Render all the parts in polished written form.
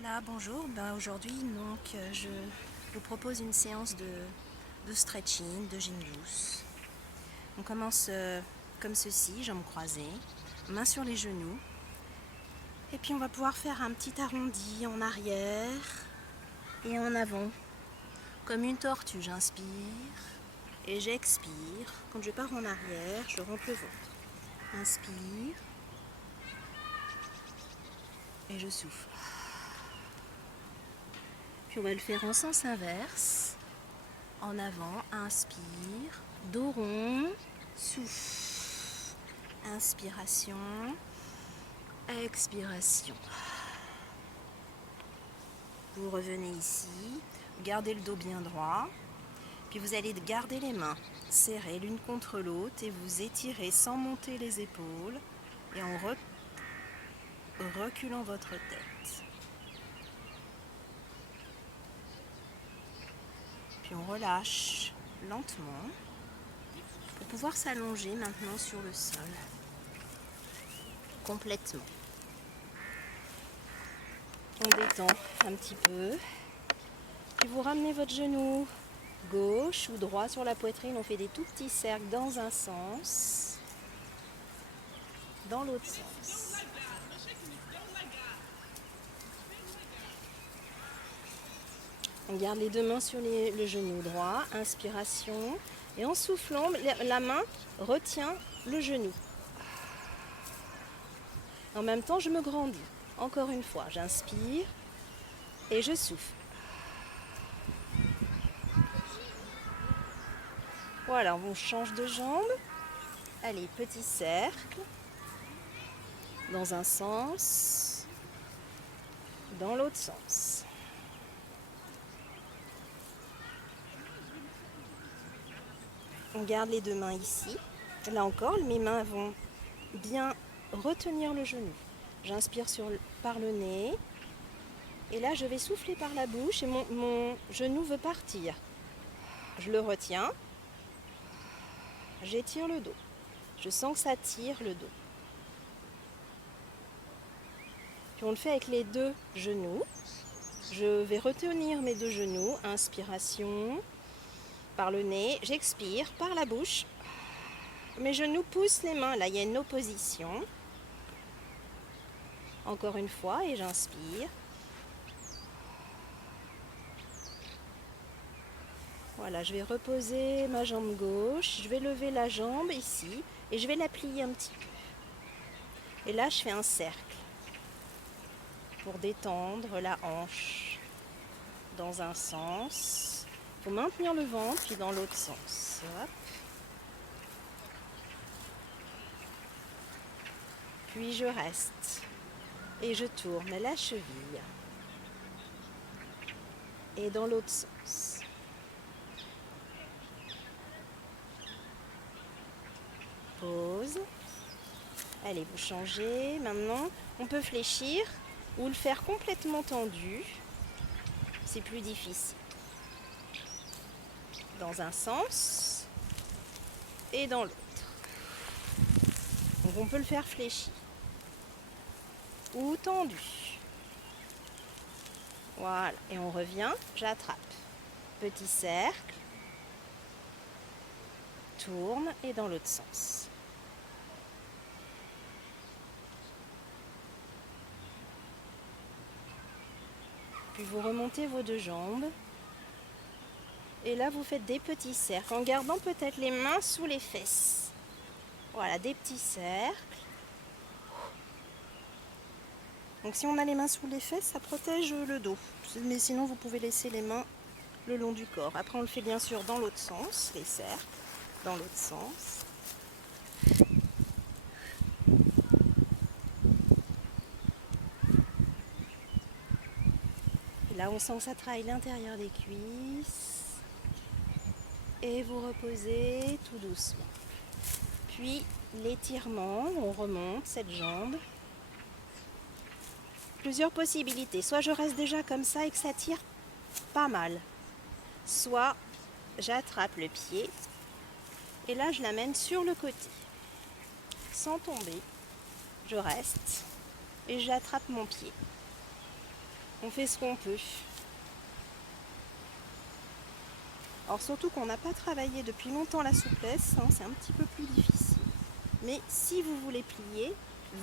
Voilà, bonjour. Aujourd'hui, je vous propose une séance de stretching, de gym douce. On commence comme ceci, jambes croisées, mains sur les genoux. Et puis on va pouvoir faire un petit arrondi en arrière et en avant. Comme une tortue, j'inspire et j'expire. Quand je pars en arrière, je rentre le ventre. Inspire et je souffle. Puis on va le faire en sens inverse. En avant, inspire, dos rond, souffle. Inspiration, expiration. Vous revenez ici, gardez le dos bien droit, puis vous allez garder les mains serrées l'une contre l'autre et vous étirez sans monter les épaules et en reculant votre tête. Puis on relâche lentement pour pouvoir s'allonger maintenant sur le sol complètement. On détend un petit peu, puis vous ramenez votre genou gauche ou droit sur la poitrine. On fait des tout petits cercles dans un sens, dans l'autre sens. On garde les deux mains sur le genou droit, inspiration, et en soufflant, la main retient le genou. En même temps, je me grandis. Encore une fois, j'inspire et je souffle. Voilà, on change de jambe. Allez, petit cercle. Dans un sens, dans l'autre sens. On garde les deux mains ici. Là encore, mes mains vont bien retenir le genou. J'inspire par le nez. Et là, je vais souffler par la bouche et mon genou veut partir. Je le retiens. J'étire le dos. Je sens que ça tire le dos. Puis on le fait avec les deux genoux. Je vais retenir mes deux genoux. Inspiration par le nez. J'expire par la bouche. Mes genoux poussent les mains. Là, il y a une opposition. Encore une fois, et j'inspire. Voilà, je vais reposer ma jambe gauche. Je vais lever la jambe ici et je vais la plier un petit peu. Et là, je fais un cercle pour détendre la hanche dans un sens. Il faut maintenir le ventre, puis dans l'autre sens. Hop. Puis je reste et je tourne la cheville. Et dans l'autre sens. Pause. Allez, vous changez. Maintenant, on peut fléchir ou le faire complètement tendu. C'est plus difficile. Dans un sens et dans l'autre. Donc on peut le faire fléchi ou tendu. Voilà, et on revient, j'attrape. Petit cercle, tourne et dans l'autre sens. Puis vous remontez vos deux jambes. Et là, vous faites des petits cercles en gardant peut-être les mains sous les fesses. Voilà, des petits cercles. Donc si on a les mains sous les fesses, ça protège le dos. Mais sinon, vous pouvez laisser les mains le long du corps. Après, on le fait bien sûr dans l'autre sens, les cercles, dans l'autre sens. Et là, on sent que ça travaille l'intérieur des cuisses. Et vous reposez tout doucement. Puis l'étirement, on remonte cette jambe. Plusieurs possibilités. Soit je reste déjà comme ça et que ça tire pas mal. Soit j'attrape le pied et là je l'amène sur le côté. Sans tomber, je reste et j'attrape mon pied. On fait ce qu'on peut. Alors surtout qu'on n'a pas travaillé depuis longtemps la souplesse, hein, c'est un petit peu plus difficile. Mais si vous voulez plier,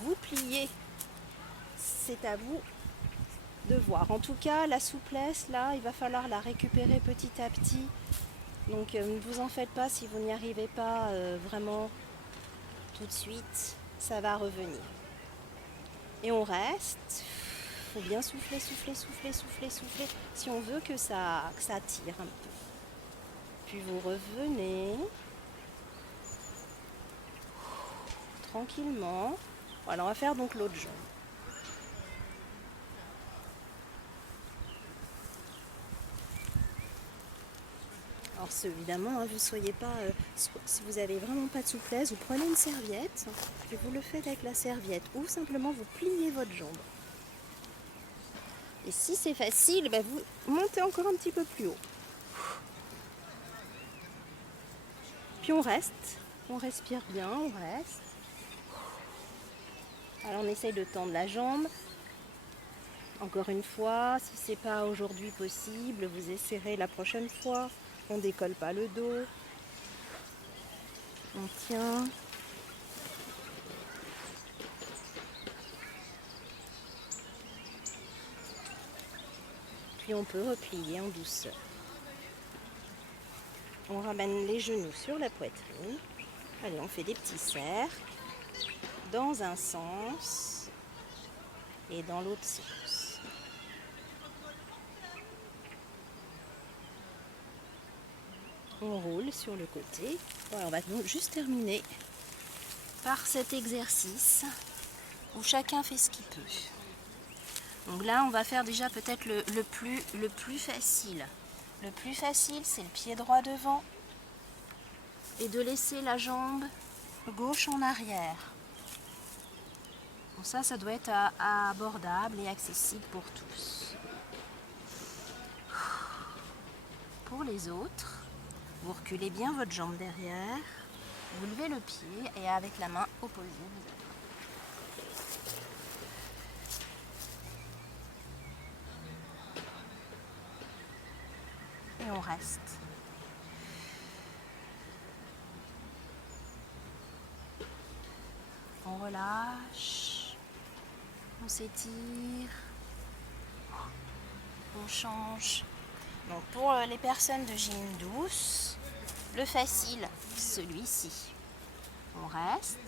vous pliez. C'est à vous de voir. En tout cas, la souplesse, là, il va falloir la récupérer petit à petit. Donc ne vous en faites pas si vous n'y arrivez pas vraiment tout de suite, ça va revenir. Et on reste. Il faut bien souffler, souffler, souffler, souffler, souffler, si on veut que ça tire un peu. Puis vous revenez tranquillement. Voilà, on va faire donc l'autre jambe. Alors évidemment, hein, vous soyez pas, si vous avez vraiment pas de souplesse, vous prenez une serviette et vous le faites avec la serviette ou simplement vous pliez votre jambe. Et si c'est facile, bah, vous montez encore un petit peu plus haut. Puis on reste, on respire bien, on reste. Alors on essaye de tendre la jambe. Encore une fois, si c'est pas aujourd'hui possible, vous essaierez la prochaine fois. On décolle pas le dos. On tient. Puis on peut replier en douceur. On ramène les genoux sur la poitrine. Allez, on fait des petits cercles dans un sens et dans l'autre sens. On roule sur le côté. Voilà, on va juste terminer par cet exercice où chacun fait ce qu'il peut. Donc là, on va faire déjà peut-être le plus facile. Le plus facile, c'est le pied droit devant et de laisser la jambe gauche en arrière. Bon, ça doit être abordable et accessible pour tous. Pour les autres, vous reculez bien votre jambe derrière, vous levez le pied et avec la main opposée, vous allez. Et on reste. On relâche, on s'étire, on change. Donc pour les personnes de gym douce, le facile, celui-ci. On reste,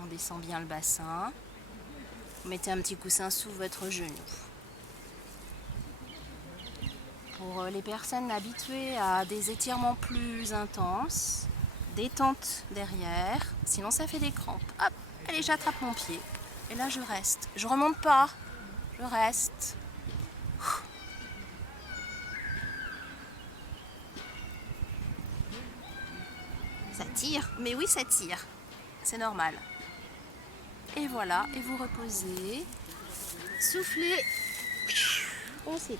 on descend bien le bassin, vous mettez un petit coussin sous votre genou. Pour les personnes habituées à des étirements plus intenses, détente derrière, sinon ça fait des crampes. Hop, allez, j'attrape mon pied. Et là, je reste. Je remonte pas, je reste. Ça tire, mais oui, ça tire. C'est normal. Et voilà, et vous reposez. Soufflez. On s'étire.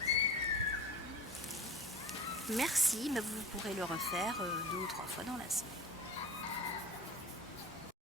Merci, mais vous pourrez le refaire 2 ou 3 fois dans la semaine.